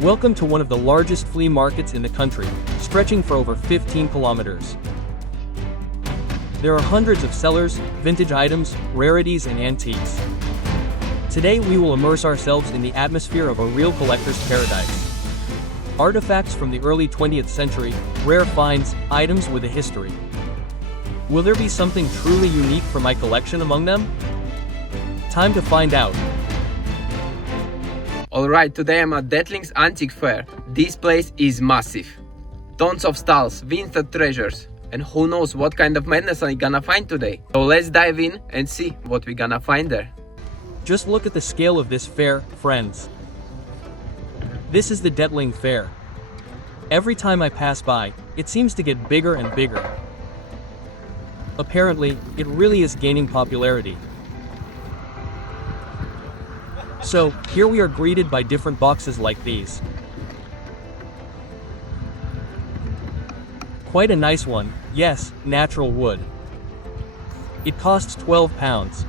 Welcome to one of the largest flea markets in the country, stretching for over 15 kilometers. There are hundreds of sellers, vintage items, rarities, and antiques. Today we will immerse ourselves in the atmosphere of a real collector's paradise. Artifacts from the early 20th century, rare finds, items with a history. Will there be something truly unique for my collection among them? Time to find out. Alright, today I'm at Detling's Antique Fair. This place is massive. Tons of stalls, vintage treasures, and who knows what kind of madness I'm gonna find today. So let's dive in and see what we're gonna find there. Just look at the scale of this fair, friends. This is the Detling Fair. Every time I pass by, it seems to get bigger and bigger. Apparently, it really is gaining popularity. So, here we are greeted by different boxes like these. Quite a nice one, yes, natural wood. It costs £12.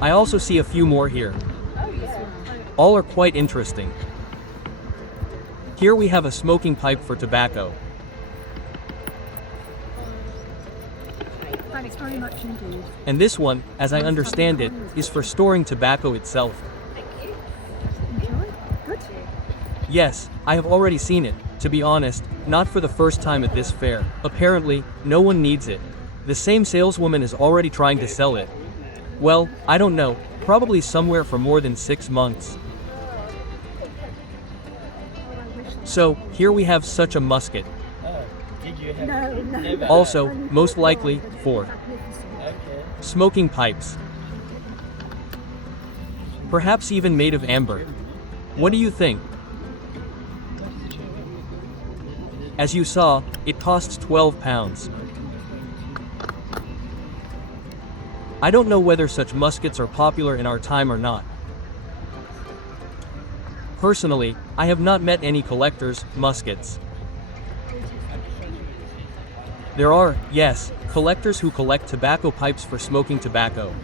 I also see a few more here. All are quite interesting. Here we have a smoking pipe for tobacco. Thanks very much indeed. And this one, as I understand it, is for storing tobacco itself. Enjoy. Good. Yes, I have already seen it, to be honest, not for the first time at this fair. Apparently, no one needs it. The same saleswoman is already trying to sell it. Well, I don't know, probably somewhere for more than 6 months. So, here we have such a musket. No. Also, most likely, for smoking pipes. Perhaps even made of amber. What do you think? As you saw, it costs £12. I don't know whether such muskets are popular in our time or not. Personally, I have not met any collectors' muskets. There are, yes, collectors who collect tobacco pipes for smoking tobacco.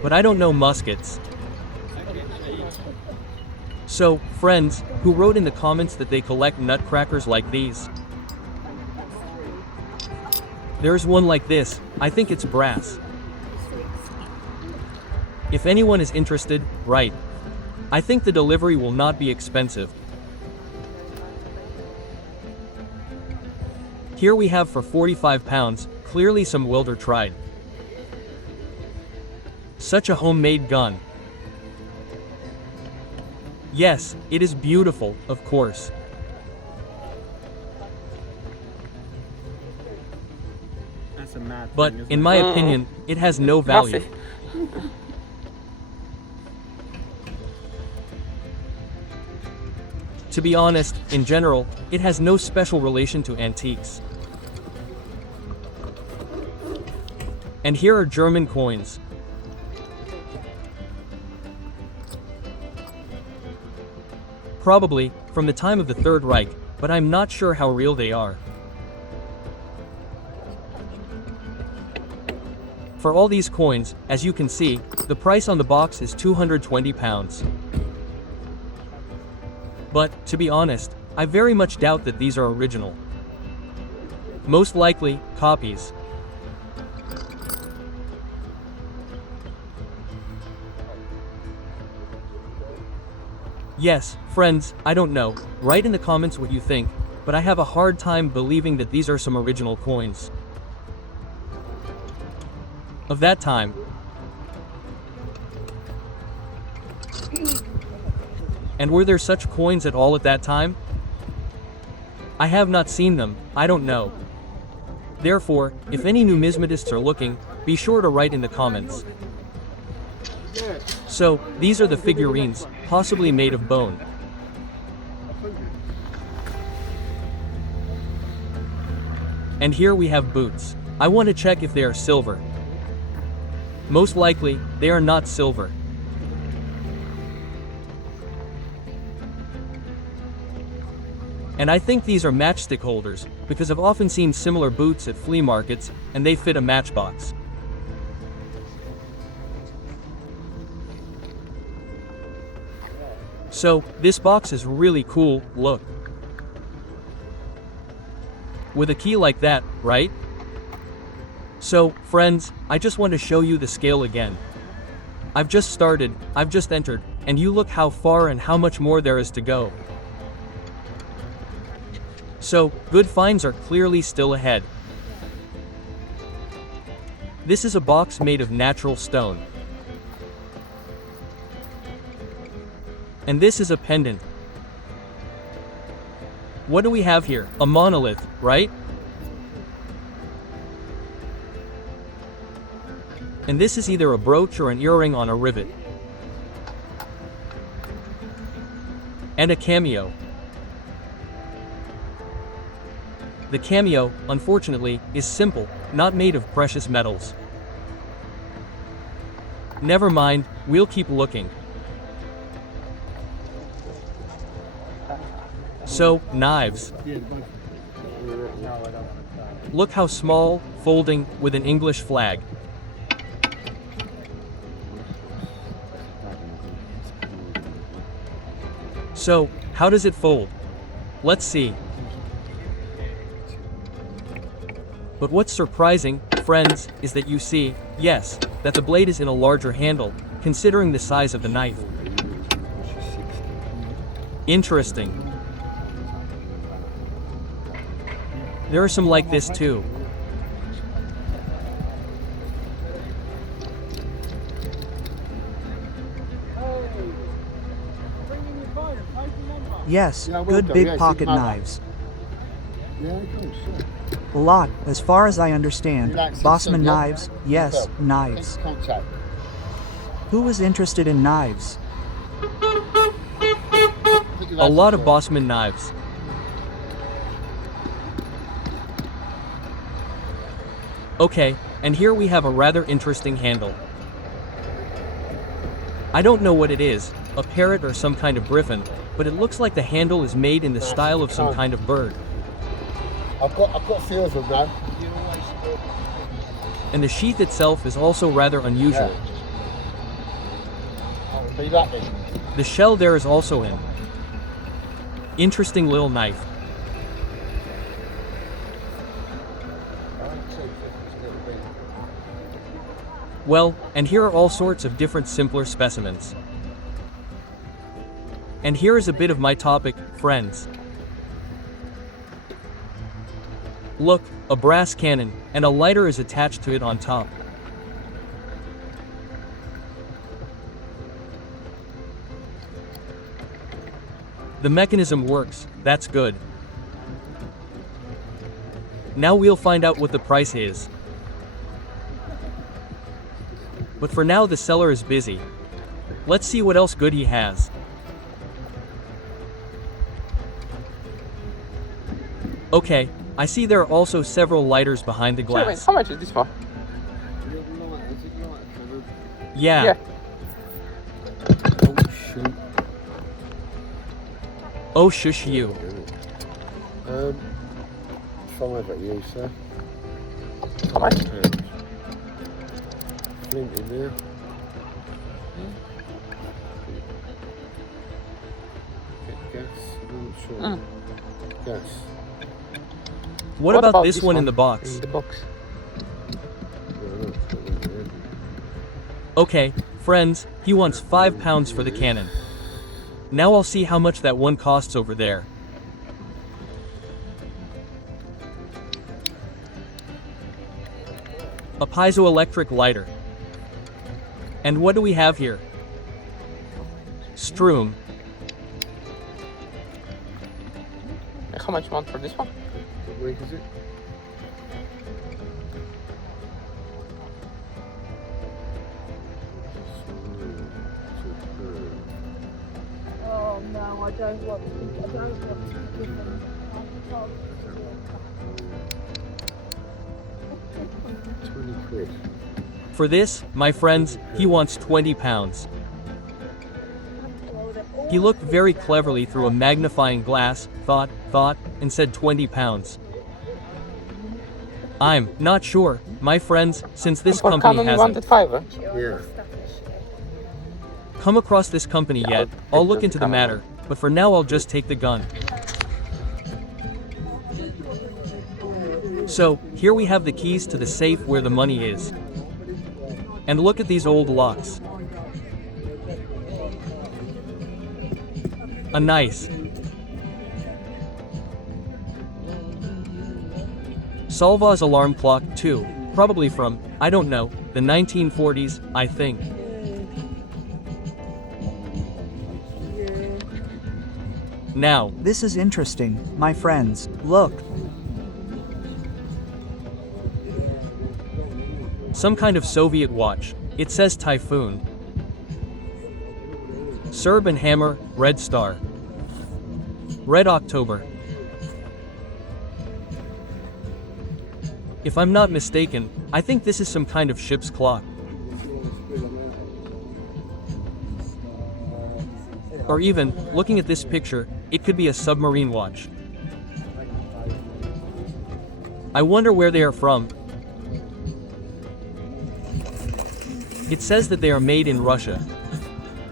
But I don't know muskets. So, friends, who wrote in the comments that they collect nutcrackers like these? There's one like this, I think it's brass. If anyone is interested, write. I think the delivery will not be expensive. Here we have for £45, clearly some welder tried. Such a homemade gun. Yes, it is beautiful, of course. That's a mad But, thing, isn't in it? my opinion, it has no value. Massive. To be honest, in general, it has no special relation to antiques. And here are German coins. Probably, from the time of the Third Reich, but I'm not sure how real they are. For all these coins, as you can see, the price on the box is £220. But, to be honest, I very much doubt that these are original. Most likely, copies. Yes, friends, I don't know, write in the comments what you think, but I have a hard time believing that these are some original coins. Of that time. And were there such coins at all at that time? I have not seen them, I don't know. Therefore, if any numismatists are looking, be sure to write in the comments. So, these are the figurines, possibly made of bone. And here we have boots. I want to check if they are silver. Most likely, they are not silver. And I think these are matchstick holders, because I've often seen similar boots at flea markets, and they fit a matchbox. So, this box is really cool, look. With a key like that, right? So, friends, I just want to show you the scale again. I've just started, I've just entered, and you look how far and how much more there is to go. So, good finds are clearly still ahead. This is a box made of natural stone. And this is a pendant. What do we have here? A monolith, right? And this is either a brooch or an earring on a rivet. And a cameo. The cameo, unfortunately, is simple, not made of precious metals. Never mind, we'll keep looking. So, knives. Look how small, folding, with an English flag. So, how does it fold? Let's see. But what's surprising, friends, is that you see, yes, that the blade is in a larger handle, considering the size of the knife. Interesting. There are some like this too. Yes, Yeah, I will good do, big yes, pocket it's my- knives. Yeah, cool, sure. A lot, as far as I understand. Relax, Bossman it's, yeah. knives, yes, Well, knives. make contact. Who was interested in knives? Put your A legs lot of into it. Bossman knives. Okay, and here we have a rather interesting handle. I don't know what it is, a parrot or some kind of griffin, but it looks like the handle is made in the style of some kind of bird. I've got a few of them now. And the sheath itself is also rather unusual. Be lucky. The shell there is also in. Interesting little knife. Well, and here are all sorts of different simpler specimens. And here is a bit of my topic, friends. Look, a brass cannon, and a lighter is attached to it on top. The mechanism works, that's good. Now we'll find out what the price is. But for now the seller is busy. Let's see what else good he has. Okay, I see there are also several lighters behind the glass. How much is this for? Yeah. Yeah. Oh, shoot. Oh shush you. Five at you, sir. How much? £5. Flint in there. Get gas. I'm not sure. Gas. What about this one in the box? In the box. Yeah, no, put that in there. Okay, friends, he wants £5 for the cannon. Now I'll see how much that one costs over there. A piezoelectric lighter. And what do we have here? Stroom. How much you want for this one? What week is it? Oh no, I don't want to give them. 20 quid. For this, my friends, he wants £20. He looked very cleverly through a magnifying glass, thought, and said £20. I'm not sure, my friends, since this For company Canon you hasn't. wanted 5, eh? Yeah. come across this company yet, I'll look into the matter, but for now I'll just take the gun. So, here we have the keys to the safe where the money is. And look at these old locks. A nice Salva's alarm clock too, probably from, I don't know, the 1940s, I think. Now, This is interesting, my friends. Look. some kind of Soviet watch. It says Typhoon. Serb and Hammer, Red Star. Red October. If I'm not mistaken, I think this is some kind of ship's clock. Or even, looking at this picture, it could be a submarine watch. I wonder where they are from. It says that they are made in Russia.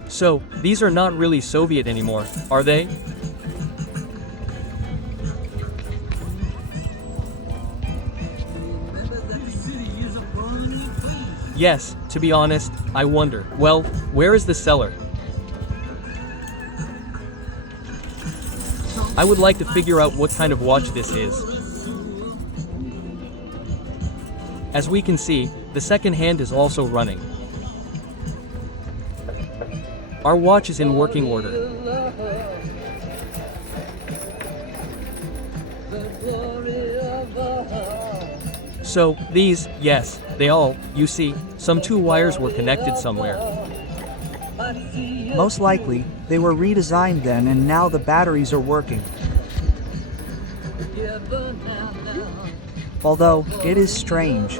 So, these are not really Soviet anymore, are they? Yes, to be honest, I wonder. Well, where is the seller? I would like to figure out what kind of watch this is. As we can see, the second hand is also running. Our watch is in working order. So, these, yes, they all, you see, some two wires were connected somewhere. Most likely, they were redesigned then and now the batteries are working. Although, it is strange.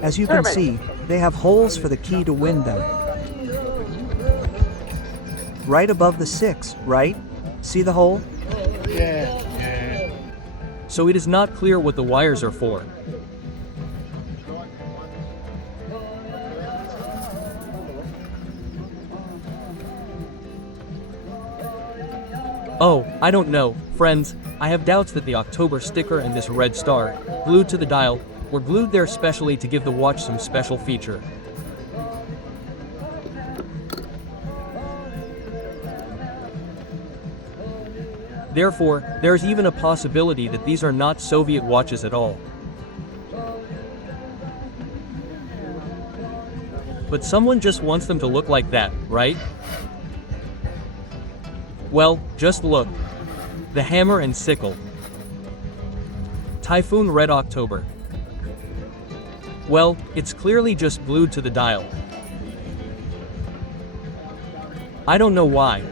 As you can see, they have holes for the key to win them. Right above the 6, right? See the hole? So it is not clear what the wires are for. Oh, I don't know, friends, I have doubts that the October sticker and this red star, glued to the dial, were glued there specially to give the watch some special feature. Therefore, there is even a possibility that these are not Soviet watches at all. But someone just wants them to look like that, right? Well, just look. The hammer and sickle. Typhoon Red October. Well, it's clearly just glued to the dial. I don't know why.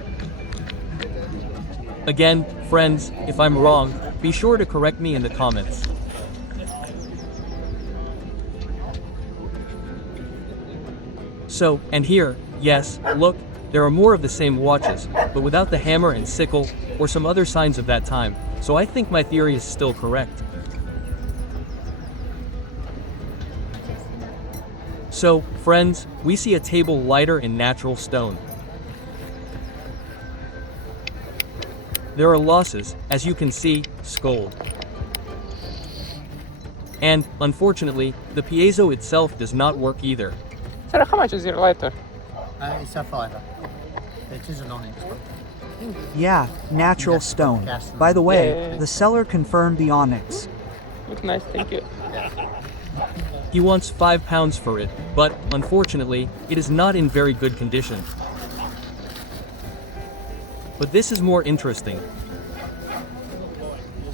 Again, friends, if I'm wrong, be sure to correct me in the comments. So, and here, yes, look, there are more of the same watches, but without the hammer and sickle, or some other signs of that time, so I think my theory is still correct. So, friends, we see a table lighter in natural stone. There are losses, as you can see, scold. And, unfortunately, the piezo itself does not work either. Sir, how much is your lighter? It's a fiver. It is an onyx one. Yeah, natural stone. By the way, the seller confirmed the onyx. Looks nice, thank you. He wants £5 for it, but, unfortunately, it is not in very good condition. But this is more interesting.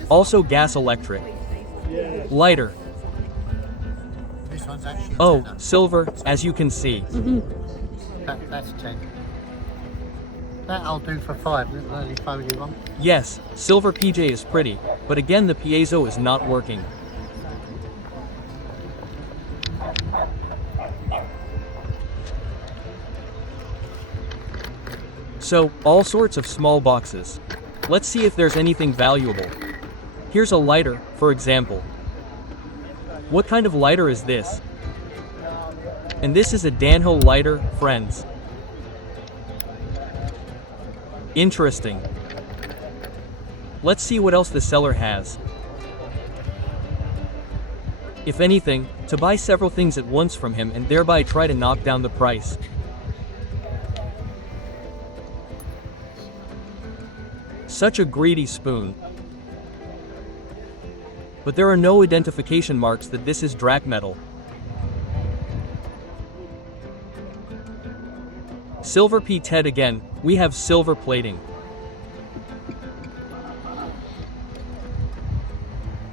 Also gas electric. Lighter. This one's actually Oh, 10. silver, as you can see. That's 10. That I'll do for 5, the early foley one. Yes, silver PJ is pretty, but again the piezo is not working. So, all sorts of small boxes. Let's see if there's anything valuable. Here's a lighter, for example. What kind of lighter is this? And this is a Danho lighter, friends. Interesting. Let's see what else the seller has. If anything, to buy several things at once from him and thereby try to knock down the price. Such a greedy spoon. But there are no identification marks that this is Drac metal. Silver P-TED again, we have silver plating.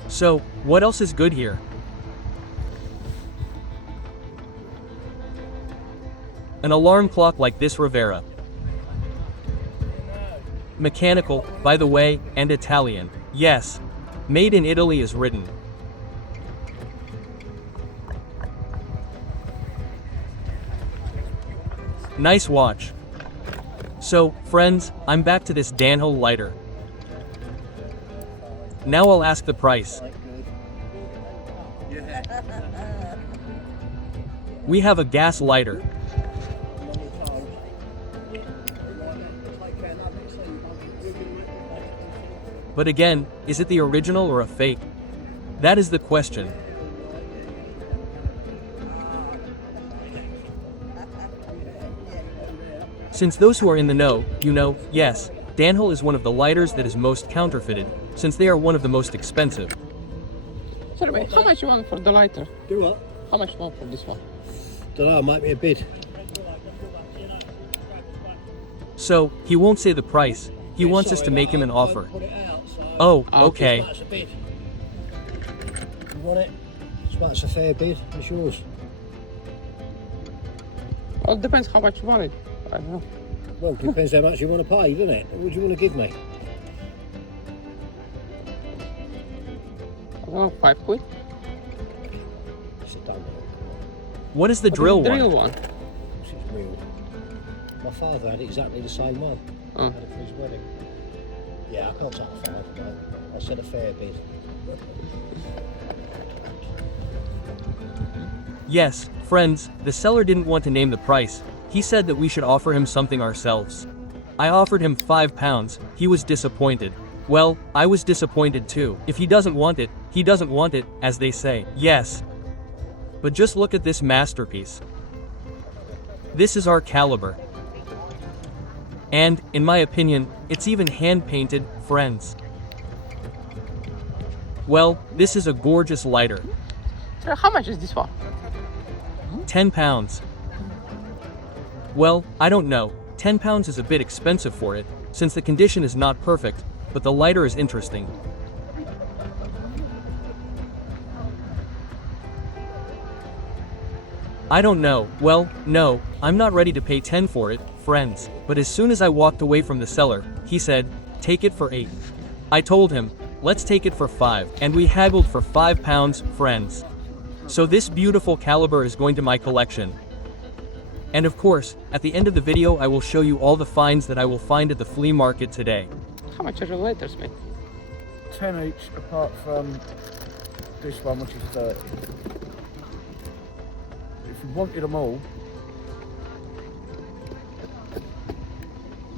So, what else is good here? An alarm clock like this Rivera. Mechanical, by the way, and Italian. Yes. Made in Italy is written. Nice watch. So, friends, I'm back to this Danho lighter. Now I'll ask the price. We have a gas lighter. But again, is it the original or a fake? That is the question. Since those who are in the know, you know, yes, Danho is one of the lighters that is most counterfeited, since they are one of the most expensive. Sorry, mate, how much you want for the lighter? Do what? How much you want for this one? Don't know, might be a bid. So, he won't say the price, he wants us to make him an offer. Oh, okay. That's a bid. You want it? That's a fair bid. It's yours. Well, it depends how much you want it. I don't know. Well, it depends how much you want to pay, doesn't it? What do you want to give me? I don't know, 5 quid? It's a dumb What is the drill The one? drill one. This is real. My father had exactly the same one. Oh. Had it for his wedding. Yeah, I can't take a £5 though. I said a fair bid. Yes, friends, the seller didn't want to name the price. He said that we should offer him something ourselves. I offered him £5, he was disappointed. Well, I was disappointed too. If he doesn't want it, he doesn't want it, as they say. Yes. But just look at this masterpiece. This is our caliber. And, in my opinion, it's even hand-painted, friends. Well, this is a gorgeous lighter. So how much is this one? £10. Well, I don't know. £10 is a bit expensive for it, since the condition is not perfect, but the lighter is interesting. I don't know. Well, no, I'm not ready to pay 10 for it, friends. But as soon as I walked away from the seller, he said, take it for 8. I told him, let's take it for 5, and we haggled for £5, friends. So this beautiful caliber is going to my collection. And of course, at the end of the video I will show you all the finds that I will find at the flea market today. How much are the lighters, mate? 10 each, apart from this one, which is 30. If you wanted them all,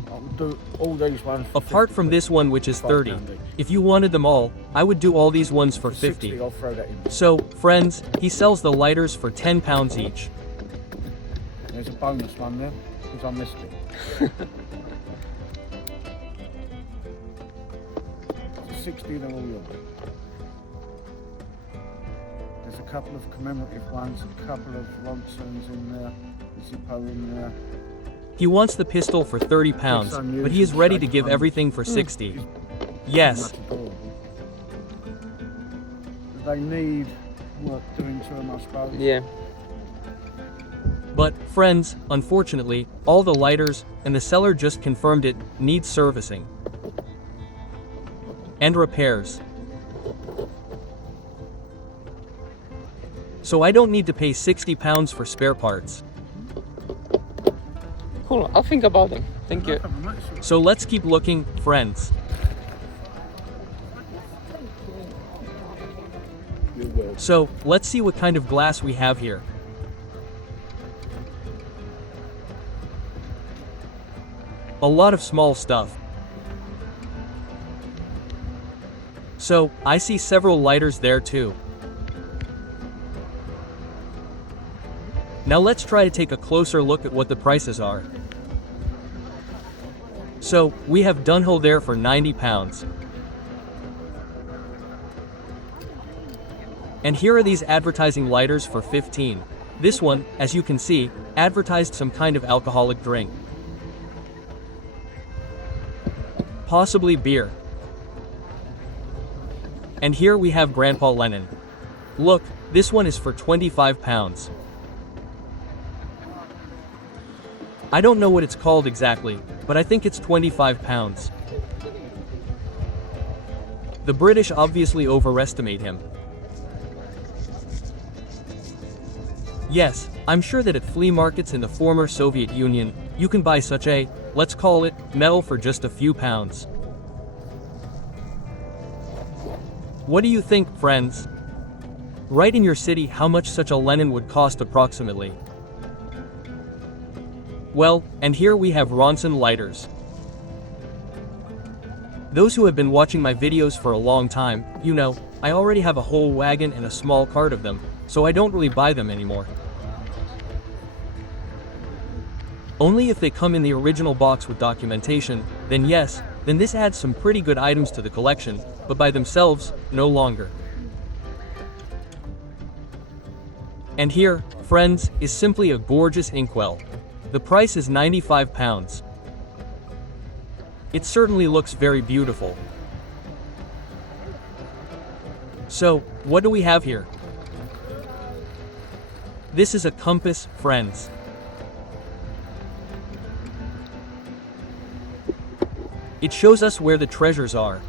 I would do all these ones for Apart 50 from quid. this one which is 30, £5 each. if you wanted them all, I would do all these ones for 50. I'll throw that in. So, friends, he sells the lighters for £10 each. There's a bonus one there, because I missed it. For 60, they're all yours. There's a couple of commemorative ones, a couple of Ronsons in there, a Zippo in there. He wants the pistol for £30, but he is ready to give everything for 60. Yes. Much adorable. They need work doing to them, I suppose. Yeah. But, friends, unfortunately, all the lighters, and the seller just confirmed it, need servicing. And repairs. So I don't need to pay £60 for spare parts. Cool, I'll think about them. Thank you. So let's keep looking, friends. So, let's see what kind of glass we have here. A lot of small stuff. So, I see several lighters there too. Now let's try to take a closer look at what the prices are. So, we have Dunhill there for £90. And here are these advertising lighters for 15. This one, as you can see, advertised some kind of alcoholic drink. Possibly beer. And here we have Grandpa Lennon. Look, this one is for £25. I don't know what it's called exactly, but I think it's £25. The British obviously overestimate him. Yes, I'm sure that at flea markets in the former Soviet Union, you can buy such a, let's call it, metal for just a few pounds. What do you think, friends? Write in your city how much such a Lenin would cost approximately. Well, and here we have Ronson lighters. Those who have been watching my videos for a long time, you know, I already have a whole wagon and a small cart of them, so I don't really buy them anymore. Only if they come in the original box with documentation, then yes, then this adds some pretty good items to the collection, but by themselves, no longer. And here, friends, is simply a gorgeous inkwell. The price is £95. It certainly looks very beautiful. So, what do we have here? This is a compass, friends. It shows us where the treasures are.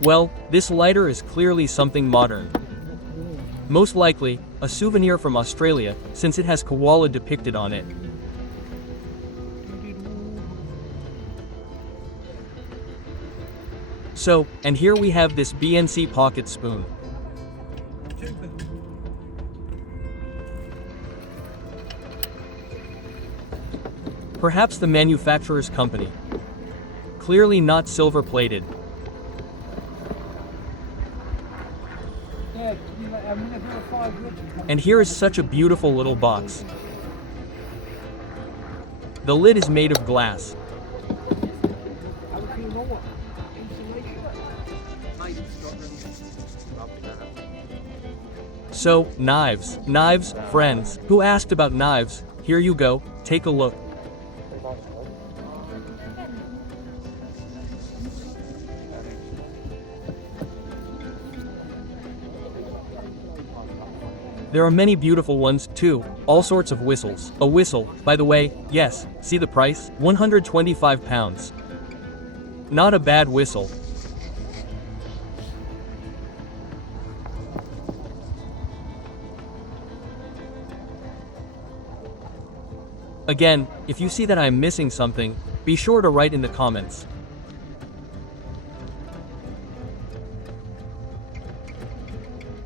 Well, this lighter is clearly something modern. Most likely, a souvenir from Australia, since it has koala depicted on it. So, and here we have this BNC pocket spoon. Perhaps the manufacturer's company. Clearly not silver-plated. And here is such a beautiful little box. The lid is made of glass. So, knives, friends. Who asked about knives? Here you go, take a look. There are many beautiful ones, too, all sorts of whistles. A whistle, by the way, yes, see the price? £125. Not a bad whistle. Again, if you see that I am missing something, be sure to write in the comments.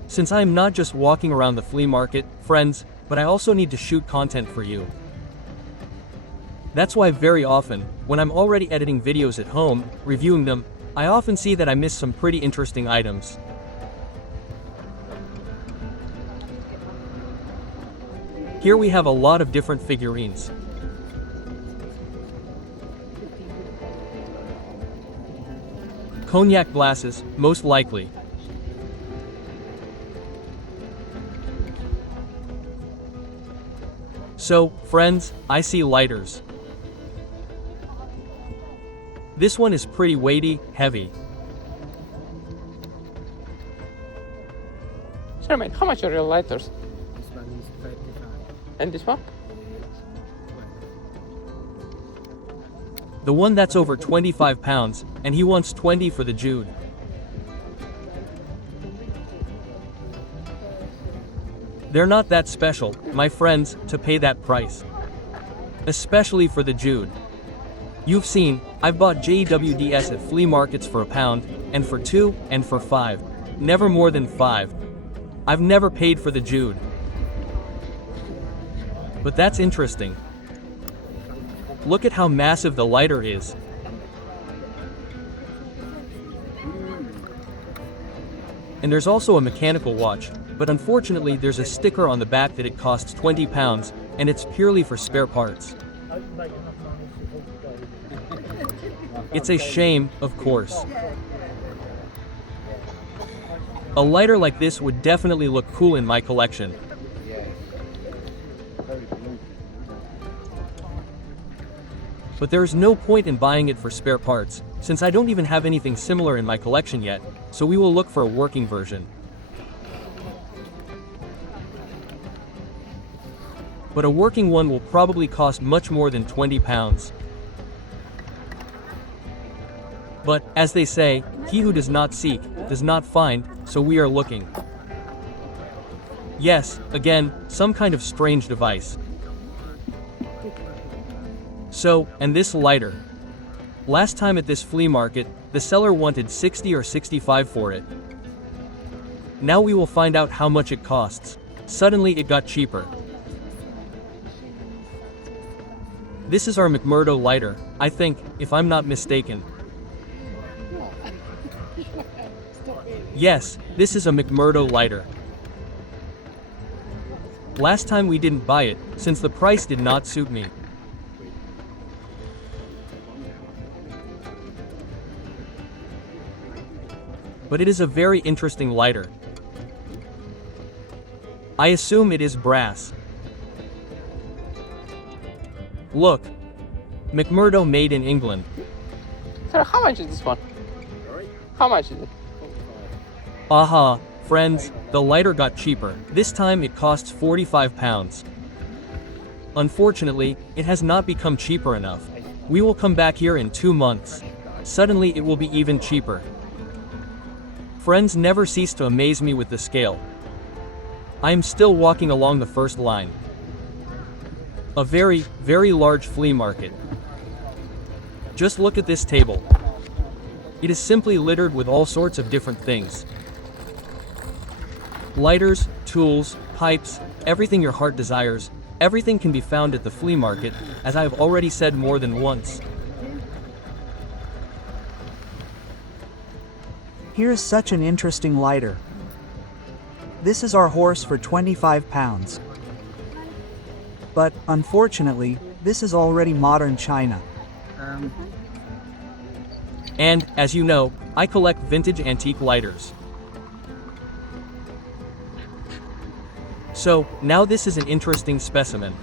Since I am not just walking around the flea market, friends, but I also need to shoot content for you. That's why very often, when I'm already editing videos at home, reviewing them, I often see that I miss some pretty interesting items. Here we have a lot of different figurines. Cognac glasses, most likely. So, friends, I see lighters. This one is pretty weighty, heavy. Sure, mate, how much are your lighters? This one is 35. And this one? The one that's over £25, and he wants 20 for the Jude. They're not that special, my friends, to pay that price. Especially for the Jude. You've seen, I've bought JWDs at flea markets for £1, and for 2, and for 5. Never more than 5. I've never paid for the Jude. But that's interesting. Look at how massive the lighter is. And there's also a mechanical watch, but unfortunately there's a sticker on the back that it costs £20, and it's purely for spare parts. It's a shame, of course. A lighter like this would definitely look cool in my collection. But there's no point in buying it for spare parts, since I don't even have anything similar in my collection yet, so we will look for a working version. But a working one will probably cost much more than £20. But, as they say, he who does not seek, does not find, so we are looking. Yes, again, some kind of strange device. So, and this lighter. Last time at this flea market, the seller wanted 60 or 65 for it. Now we will find out how much it costs. Suddenly it got cheaper. This is our McMurdo lighter, I think, if I'm not mistaken. Yes, this is a McMurdo lighter. Last time we didn't buy it, since the price did not suit me. But it is a very interesting lighter. I assume it is brass. Look, McMurdo made in England. Sir, how much is this one? How much is it? Aha, friends, the lighter got cheaper. This time it costs £45. Unfortunately, it has not become cheaper enough. We will come back here in 2 months. Suddenly it will be even cheaper. Friends never cease to amaze me with the scale. I am still walking along the first line. A very, very large flea market. Just look at this table. It is simply littered with all sorts of different things. Lighters, tools, pipes, everything your heart desires, everything can be found at the flea market, as I have already said more than once. Here's such an interesting lighter. This is our horse for £25. But, unfortunately, this is already modern China. And, as you know, I collect vintage antique lighters. So, now this is an interesting specimen.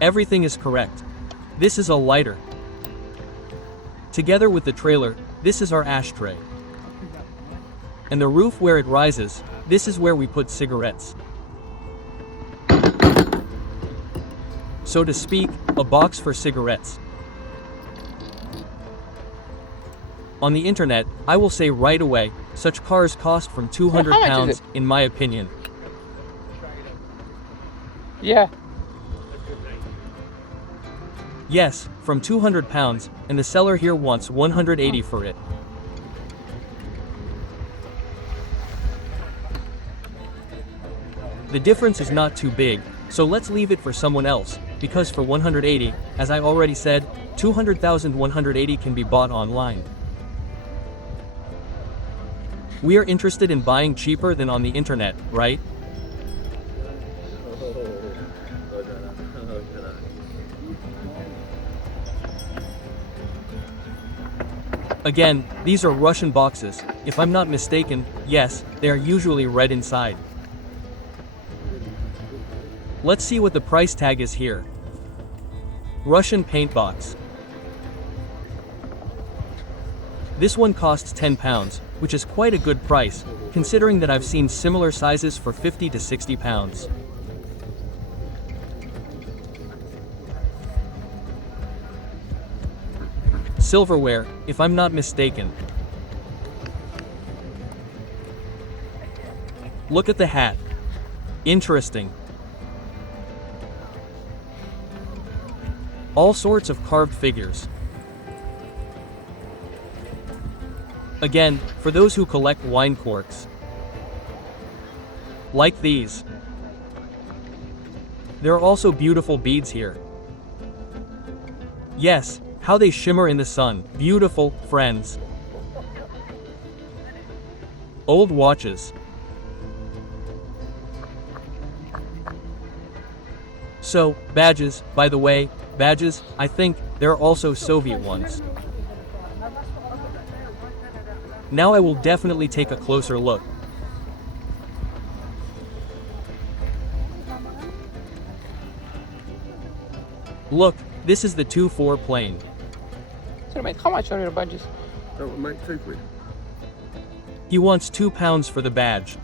Everything is correct. This is a lighter. Together with the trailer, this is our ashtray. And the roof where it rises, this is where we put cigarettes. So to speak, a box for cigarettes. On the internet, I will say right away, such cars cost from £200 in my opinion. Yeah. Yes, from £200, and the seller here wants £180 for it. The difference is not too big, so let's leave it for someone else, because for £180, as I already said, 200,180 can be bought online. We are interested in buying cheaper than on the internet, right? Again, these are Russian boxes. If I'm not mistaken, yes, they are usually red inside. Let's see what the price tag is here. Russian paint box. This one costs £10, which is quite a good price, considering that I've seen similar sizes for £50 to £60. Silverware, if I'm not mistaken. Look at the hat. Interesting. All sorts of carved figures. Again, for those who collect wine corks. Like these. There are also beautiful beads here. Yes, how they shimmer in the sun. Beautiful, friends. Old watches. So, badges, by the way, badges, I think, there are also Soviet ones. Now I will definitely take a closer look. Look, this is the 2-4 plane. So mate, how much are your badges? That would make £2. He wants £2 for the badge.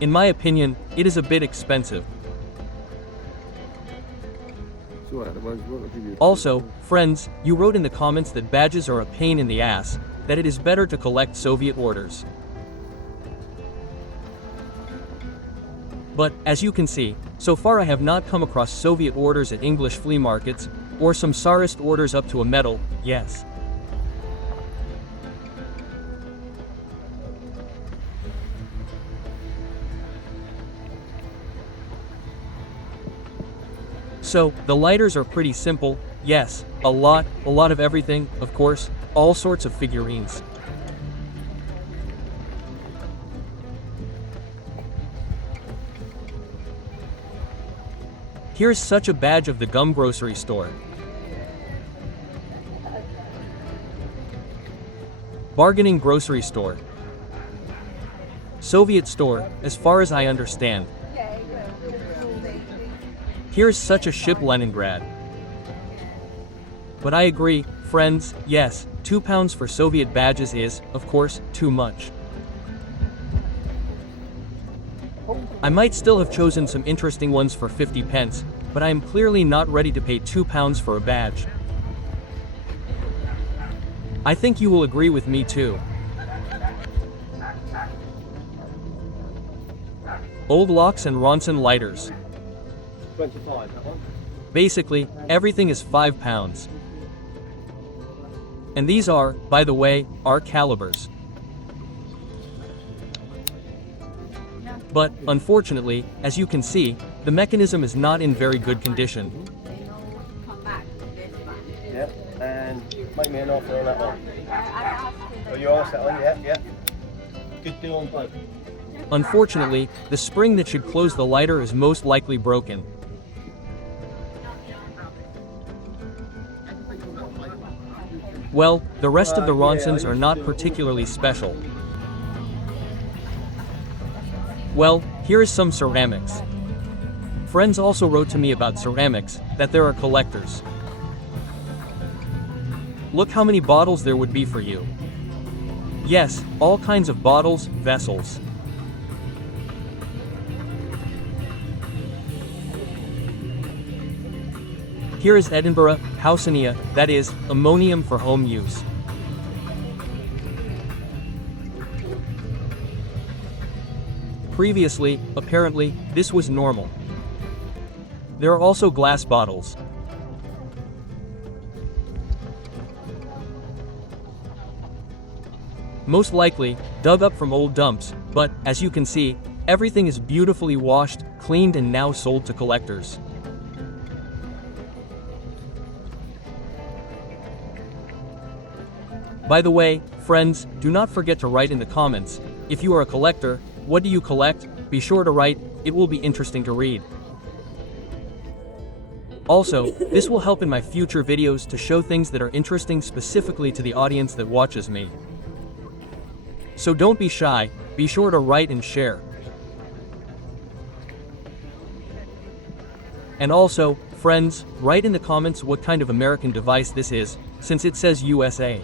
In my opinion, it is a bit expensive. It's all right, otherwise we won't give you Also, friends, you wrote in the comments that badges are a pain in the ass, that it is better to collect Soviet orders. But, as you can see, so far I have not come across Soviet orders at English flea markets, or some Tsarist orders up to a medal, yes. So, the lighters are pretty simple, yes, a lot of everything, of course, all sorts of figurines. Here's such a badge of the gum grocery store. Bargaining grocery store. Soviet store, as far as I understand. Here's such a ship Leningrad. But I agree, friends, yes, £2 for Soviet badges is, of course, too much. I might still have chosen some interesting ones for 50 pence, but I am clearly not ready to pay £2 for a badge. I think you will agree with me too. Old Locks and Ronson lighters. 25, that one. Basically, everything is £5. And these are, by the way, our calibers. But, unfortunately, as you can see, the mechanism is not in very good condition. Yep, and make me an offer on that one. Oh, you asked that one? Yep, yep. Good deal on both. Unfortunately, the spring that should close the lighter is most likely broken. Well, the rest of the Ronsons are not particularly special. Well, here is some ceramics. Friends also wrote to me about ceramics, that there are collectors. Look how many bottles there would be for you. Yes, all kinds of bottles, vessels. Here is Edinburgh, Housenia, that is, ammonium for home use. Previously, apparently, this was normal. There are also glass bottles. Most likely, dug up from old dumps, but, as you can see, everything is beautifully washed, cleaned and now sold to collectors. By the way, friends, do not forget to write in the comments, if you are a collector, what do you collect? Be sure to write, it will be interesting to read. Also, this will help in my future videos to show things that are interesting specifically to the audience that watches me. So don't be shy, be sure to write and share. And also, friends, write in the comments what kind of American device this is, since it says USA.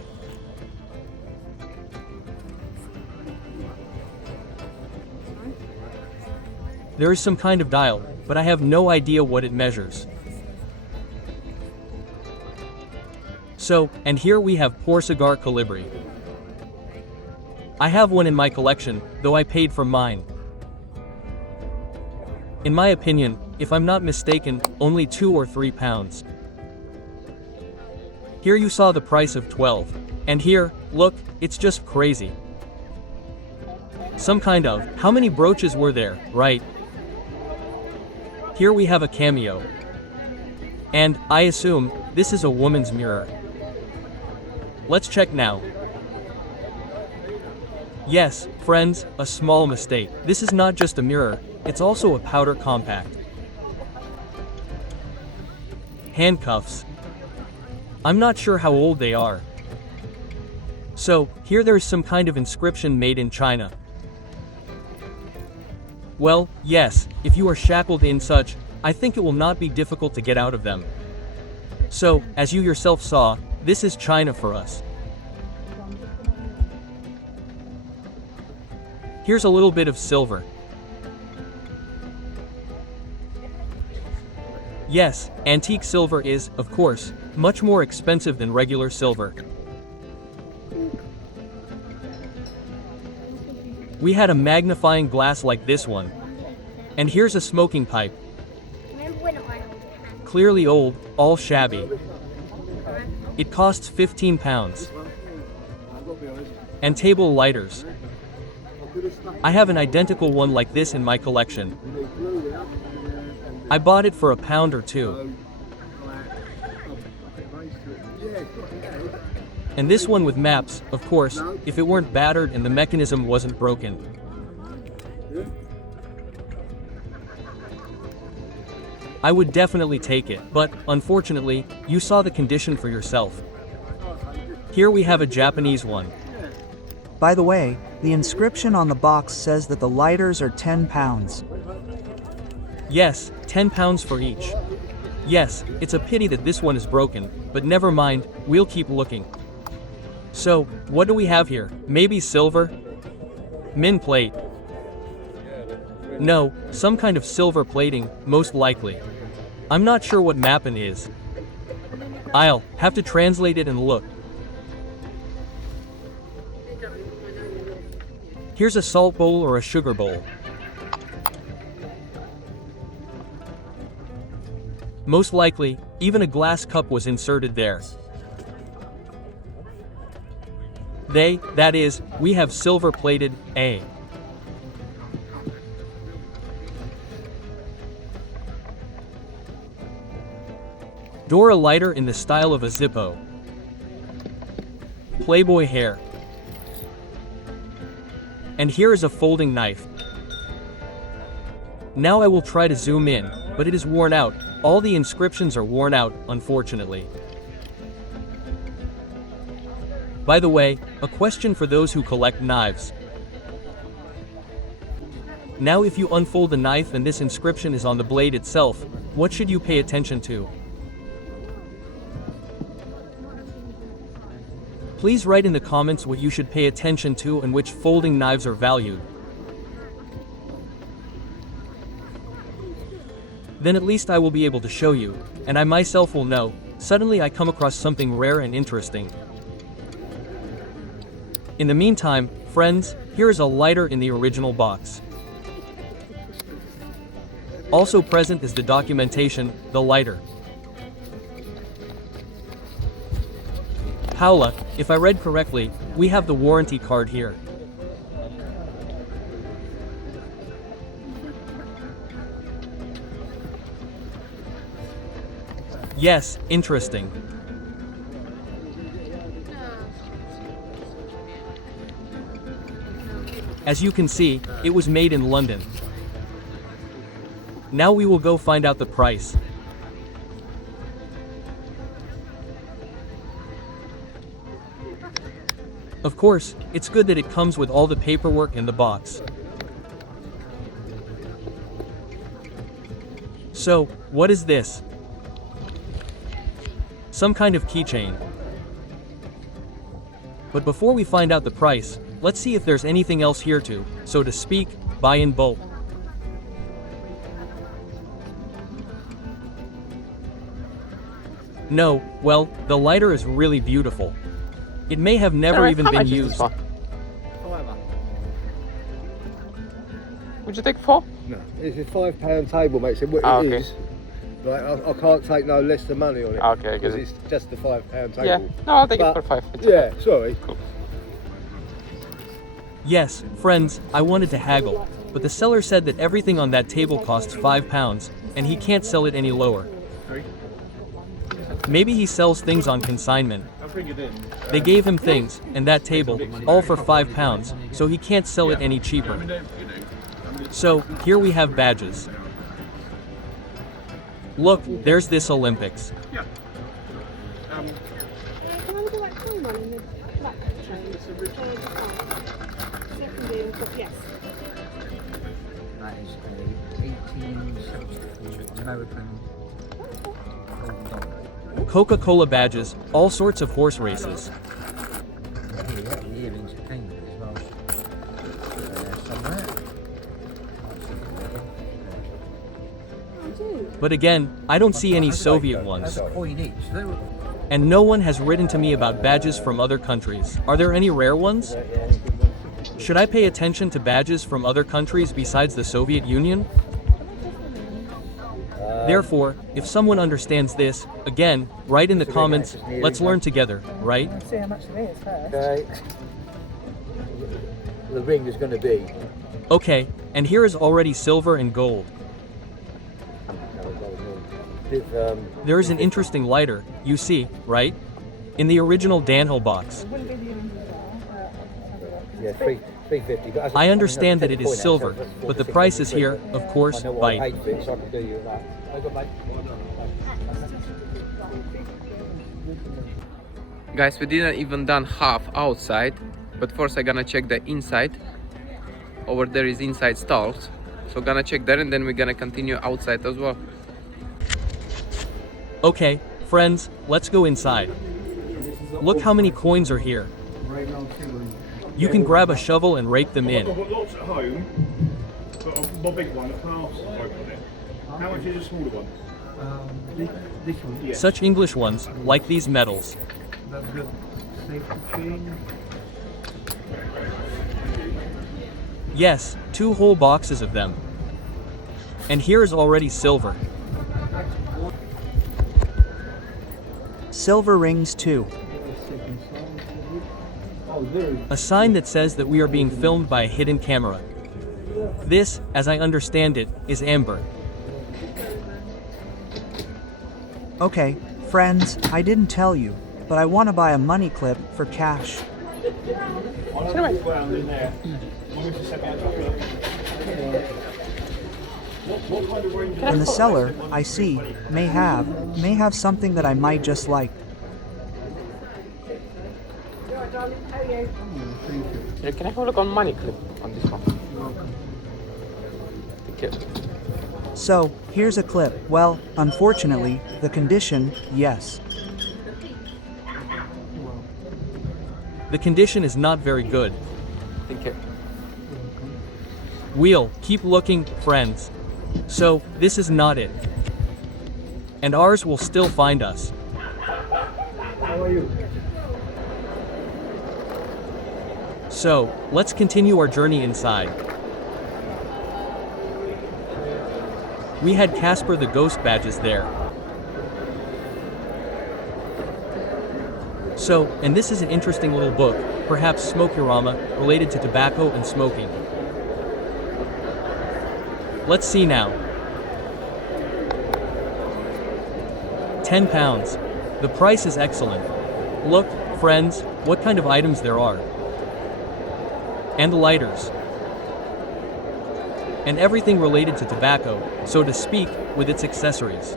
There is some kind of dial, but I have no idea what it measures. So, and here we have Porcigar Colibri. I have one in my collection, though I paid for mine. In my opinion, if I'm not mistaken, only £2 or £3. Here you saw the price of 12. And here, look, it's just crazy. Some kind of, how many brooches were there, right? Here we have a cameo. And, I assume, this is a woman's mirror. Let's check now. Yes, friends, a small mistake. This is not just a mirror, it's also a powder compact. Handcuffs. I'm not sure how old they are. So, here there's some kind of inscription made in China. Well, yes, if you are shackled in such, I think it will not be difficult to get out of them. So, as you yourself saw, this is China for us. Here's a little bit of silver. Yes, antique silver is, of course, much more expensive than regular silver. We had a magnifying glass like this one. And here's a smoking pipe. Clearly old, all shabby. It costs £15. And table lighters. I have an identical one like this in my collection. I bought it for £1 or £2. And this one with maps, of course, if it weren't battered and the mechanism wasn't broken. I would definitely take it, but, unfortunately, you saw the condition for yourself. Here we have a Japanese one. By the way, the inscription on the box says that the lighters are £10. Yes, £10 for each. Yes, it's a pity that this one is broken, but never mind, we'll keep looking. So, what do we have here? Maybe silver? Min plate? No, some kind of silver plating, most likely. I'm not sure what mappin is. I'll have to translate it and look. Here's a salt bowl or a sugar bowl. Most likely, even a glass cup was inserted there. That is, we have silver-plated, A. Dora lighter in the style of a Zippo. Playboy hair. And here is a folding knife. Now I will try to zoom in, but it is worn out. All the inscriptions are worn out, unfortunately. By the way, a question for those who collect knives. Now if you unfold the knife and this inscription is on the blade itself, what should you pay attention to? Please write in the comments what you should pay attention to and which folding knives are valued. Then at least I will be able to show you, and I myself will know, suddenly I come across something rare and interesting. In the meantime, friends, here is a lighter in the original box. Also present is the documentation, the lighter. Paula, if I read correctly, we have the warranty card here. Yes, interesting. As you can see, it was made in London. Now we will go find out the price. Of course, it's good that it comes with all the paperwork in the box. So, what is this? Some kind of keychain. But before we find out the price, let's see if there's anything else here to, so to speak, buy in bulk. No, well, the lighter is really beautiful. It may have never even been used. Would you take 4? No, it's a £5 table, mate. So what it is, like, I can't take no less than money on it. Okay, I get because it. it's just a £5 table. Yeah, no, I'll take But- it for 5. It's Yeah, okay. sorry. Cool. Yes, friends, I wanted to haggle, but the seller said that everything on that table costs £5, and he can't sell it any lower. Maybe he sells things on consignment. They gave him things, and that table, all for £5, so he can't sell it any cheaper. So, here we have badges. Look, there's this Olympics. Can I look at that coin one in the black chain? Secondary, yes. That is a 1874 American golden dollar. Coca-Cola badges, all sorts of horse races. Here, the earrings came with it as well. Somewhere. I do. But again, I don't see any Soviet ones. That's a coin each. They were And no one has written to me about badges from other countries. Are there any rare ones? Should I pay attention to badges from other countries besides the Soviet Union? Therefore, if someone understands this, again, write in the comments, let's learn together, right? See how much it is first. Okay. The ring is going to be. Okay, and here is already silver and gold. There is an interesting lighter, you see, right? In the original Danhill box. Yeah, 350. But I understand that it is silver, but the price is here, of course, I know what I by. hate for it, so I can do you that. I got mate. Guys, we didn't even done half outside, but first I gonna check the inside. Over there is inside stalls, so gonna check there and then we're gonna continue outside as well. Okay, friends, let's go inside. Look how many coins are here. You can grab a shovel and rake them in. I've got lots at home, but my big one, the clasp open it. How much is a smaller one? This one. Yeah. Such English ones, like these medals. That's good. Safety chain. Yes, 2 whole boxes of them. And here is already silver. Silver rings too. A sign that says that we are being filmed by a hidden camera. This, as I understand it, is amber. Okay, friends, I didn't tell you, but I want to buy a money clip for cash. And the seller, I see, may have something that I might just like. Yeah, can I have a look on money clip on this one? Thank you. So, here's a clip. Well, unfortunately, the condition, yes. The condition is not very good. Thank you. We'll keep looking, friends. So, this is not it. And ours will still find us. How are you? So, let's continue our journey inside. We had Casper the Ghost badges there. So, and this is an interesting little book, perhaps Smokerama, related to tobacco and smoking. Let's see now. £10. The price is excellent. Look, friends, what kind of items there are. And lighters. And everything related to tobacco, so to speak, with its accessories.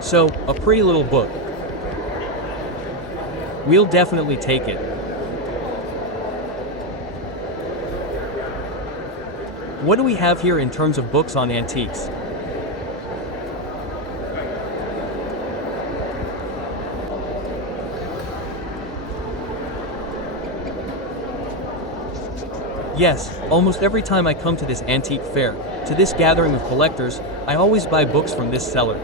So, a pretty little book. We'll definitely take it. What do we have here in terms of books on antiques? Yes, almost every time I come to this antique fair, to this gathering of collectors, I always buy books from this seller.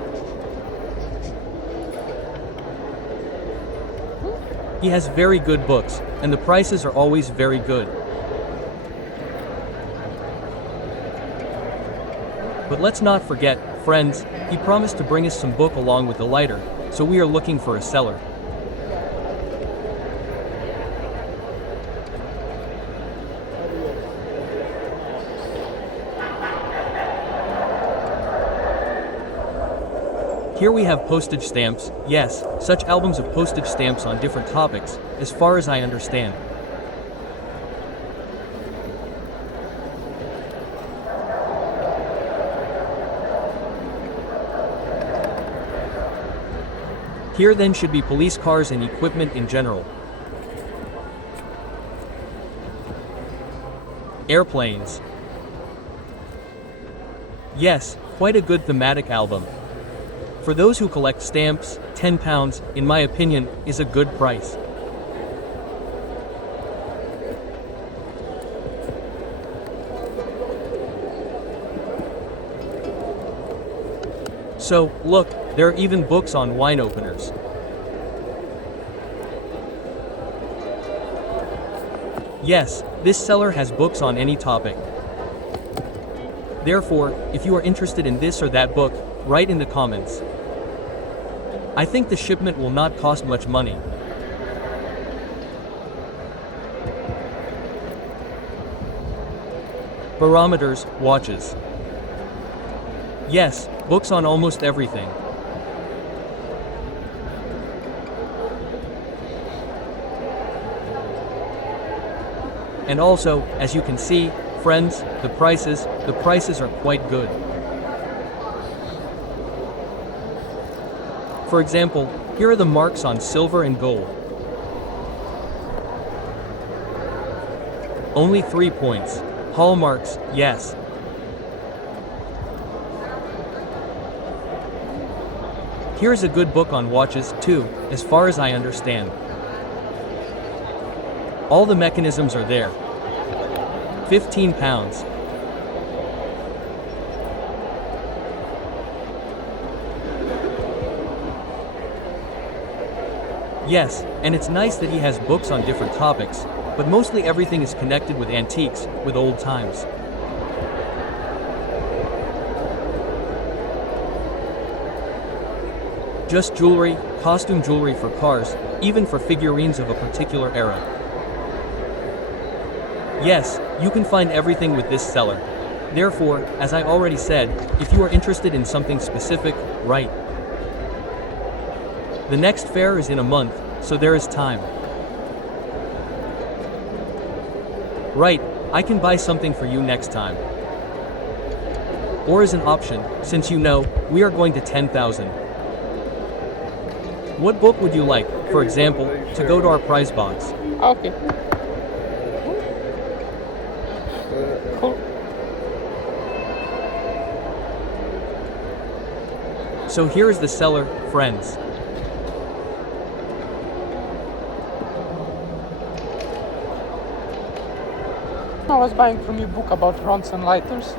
He has very good books, and the prices are always very good. But let's not forget, friends, he promised to bring us some book along with the lighter, so we are looking for a seller. Here we have postage stamps, yes, such albums of postage stamps on different topics, as far as I understand. Here then should be police cars and equipment in general. Airplanes. Yes, quite a good thematic album. For those who collect stamps, £10, in my opinion, is a good price. So, look, there are even books on wine openers. Yes, this seller has books on any topic. Therefore, if you are interested in this or that book, write in the comments. I think the shipment will not cost much money. Barometers, watches. Yes, books on almost everything. And also, as you can see, friends, the prices are quite good. For example, here are the marks on silver and gold. Only 3 points. Hallmarks, yes. Here's a good book on watches, too, as far as I understand. All the mechanisms are there. £15. Yes, and it's nice that he has books on different topics, but mostly everything is connected with antiques, with old times. Just jewelry, costume jewelry for cars, even for figurines of a particular era. Yes, you can find everything with this seller. Therefore, as I already said, if you are interested in something specific, write. The next fair is in a month, so there is time. Right, I can buy something for you next time. Or as an option, since you know, we are going to 10,000. What book would you like, for example, to go to our prize box? Okay. Cool. So here is the seller, friends. I was buying from you a book about rods and lighters.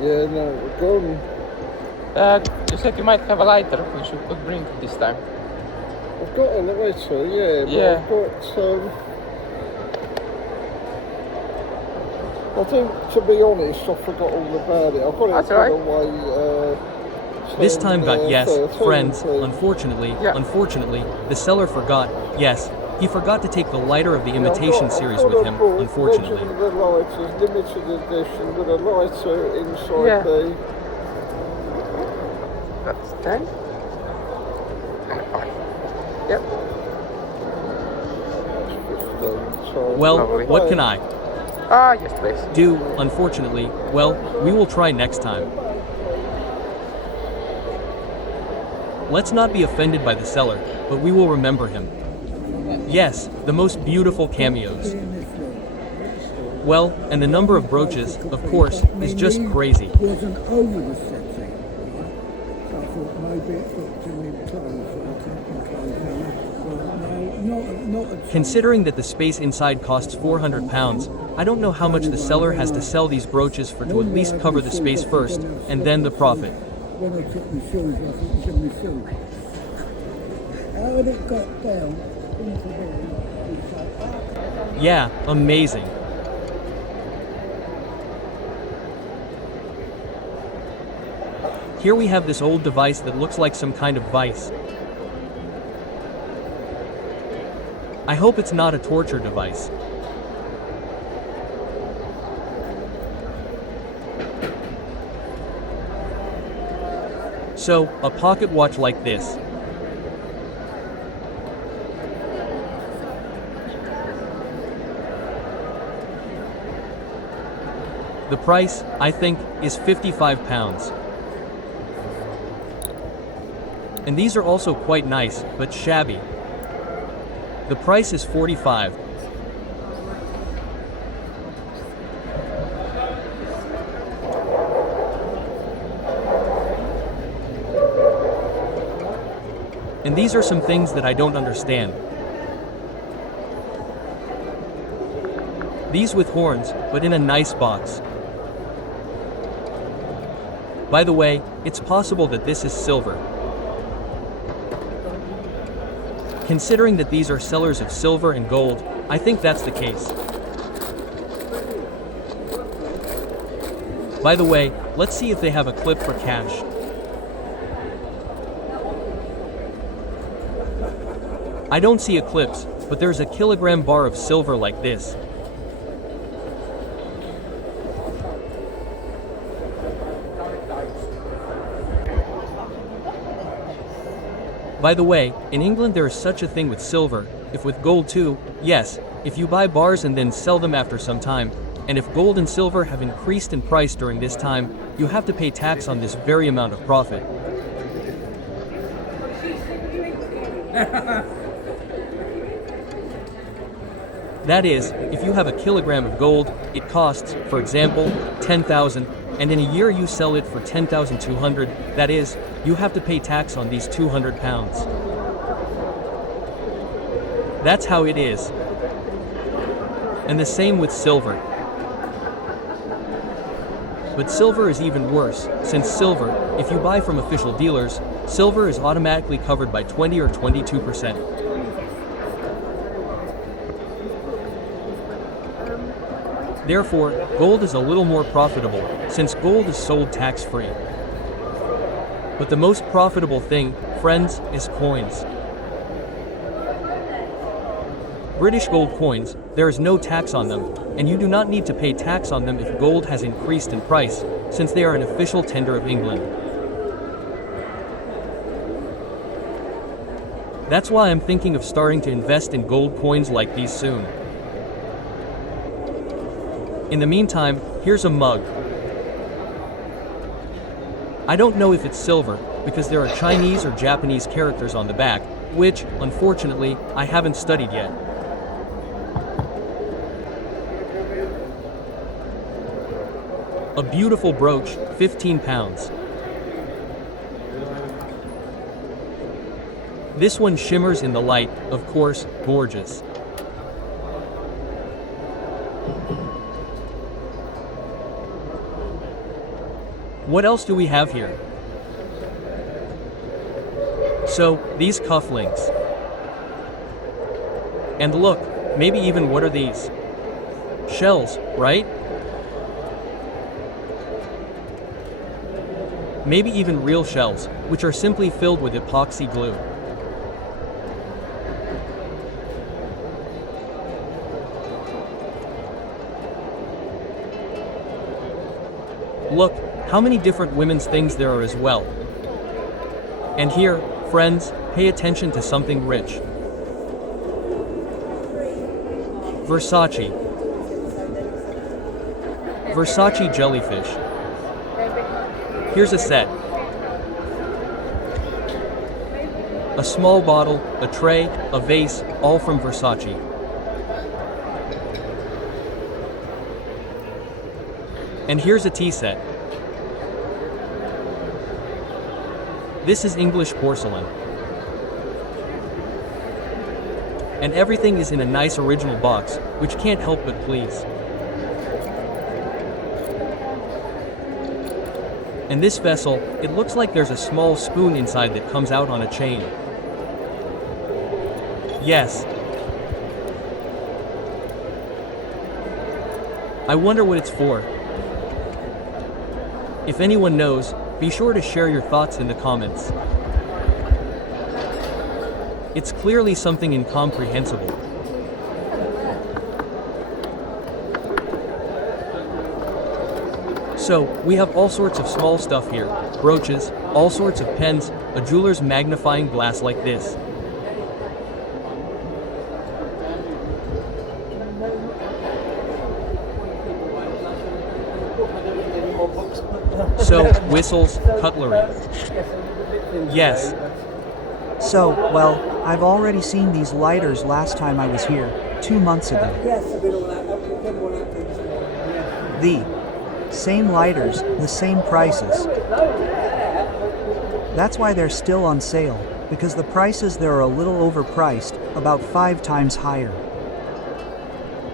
Yeah, no, we're going. You said you might have a lighter, which you could bring this time. I've got a lighter, yeah, but Yeah. I've got, I think, to be honest, I forgot all about it. I've got it That's put all right. away, This time got yes, 13, friends. please. Unfortunately, the seller forgot, yes, he forgot to take the lighter of the imitation series with him, unfortunately. Legend of the lighters, limited edition with a lighter inside Yeah. the... That's 10. And 5. Yep. Well, Lovely. what can I Yes, please. do, unfortunately? Well, we will try next time. Let's not be offended by the seller, but we will remember him. Yes, the most beautiful cameos. Well, and the number of brooches, of course, is just crazy. Wasn't over the setting, right? So I thought maybe it looked too in clothes, so I took my clothes on. But no, not at all. Considering that the space inside costs £400, I don't know how much the seller has to sell these brooches for to at least cover the space first, and then the profit. When I took my shoes off, it was in my shoes. How had it got down into there? It's like, Yeah, amazing. Here we have this old device that looks like some kind of vice. I hope it's not a torture device. So, a pocket watch like this. The price, I think, is £55. And these are also quite nice, but shabby. The price is £45. And these are some things that I don't understand. These with horns, but in a nice box. By the way, it's possible that this is silver. Considering that these are sellers of silver and gold, I think that's the case. By the way, let's see if they have a clip for cash. I don't see eclipse, but there's a kilogram bar of silver like this. By the way, in England there is such a thing with silver, if with gold too, yes, if you buy bars and then sell them after some time, and if gold and silver have increased in price during this time, you have to pay tax on this very amount of profit. That is, if you have a kilogram of gold, it costs, for example, 10,000, and in a year you sell it for 10,200, that is, you have to pay tax on these 200 pounds. That's how it is. And the same with silver. But silver is even worse, since silver, if you buy from official dealers, silver is automatically covered by 20 or 22%. Therefore, gold is a little more profitable, since gold is sold tax-free. But the most profitable thing, friends, is coins. British gold coins, there is no tax on them, and you do not need to pay tax on them if gold has increased in price, since they are an official tender of England. That's why I'm thinking of starting to invest in gold coins like these soon. In the meantime, here's a mug. I don't know if it's silver, because there are Chinese or Japanese characters on the back, which, unfortunately, I haven't studied yet. A beautiful brooch, 15 pounds. This one shimmers in the light, of course, gorgeous. What else do we have here? So, these cufflinks. And look, maybe even what are these? Shells, right? Maybe even real shells, which are simply filled with epoxy glue. Look, how many different women's things there are as well. And here, friends, pay attention to something rich. Versace. Versace jellyfish. Here's a set. A small bottle, a tray, a vase, all from Versace. And here's a tea set. This is English porcelain. And everything is in a nice original box, which can't help but please. And this vessel, it looks like there's a small spoon inside that comes out on a chain. Yes. I wonder what it's for. If anyone knows, be sure to share your thoughts in the comments. It's clearly something incomprehensible. So, we have all sorts of small stuff here, brooches, All sorts of pens, a jeweler's magnifying glass like this. So, whistles, cutlery. Yes. So, well, I've already seen these lighters last time I was here, 2 months ago. The same lighters, the same prices. That's why they're still on sale, because the prices there are a little overpriced, about 5 times higher.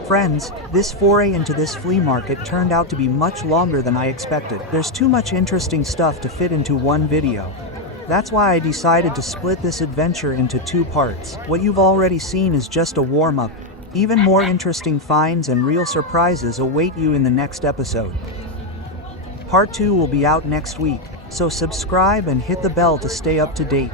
Friends, this foray into this flea market turned out to be much longer than I expected. There's too much interesting stuff to fit into one video. That's why I decided to split this adventure into 2 parts. What you've already seen is just a warm-up. Even more interesting finds and real surprises await you in the next episode. Part 2 will be out next week, so subscribe and hit the bell to stay up to date.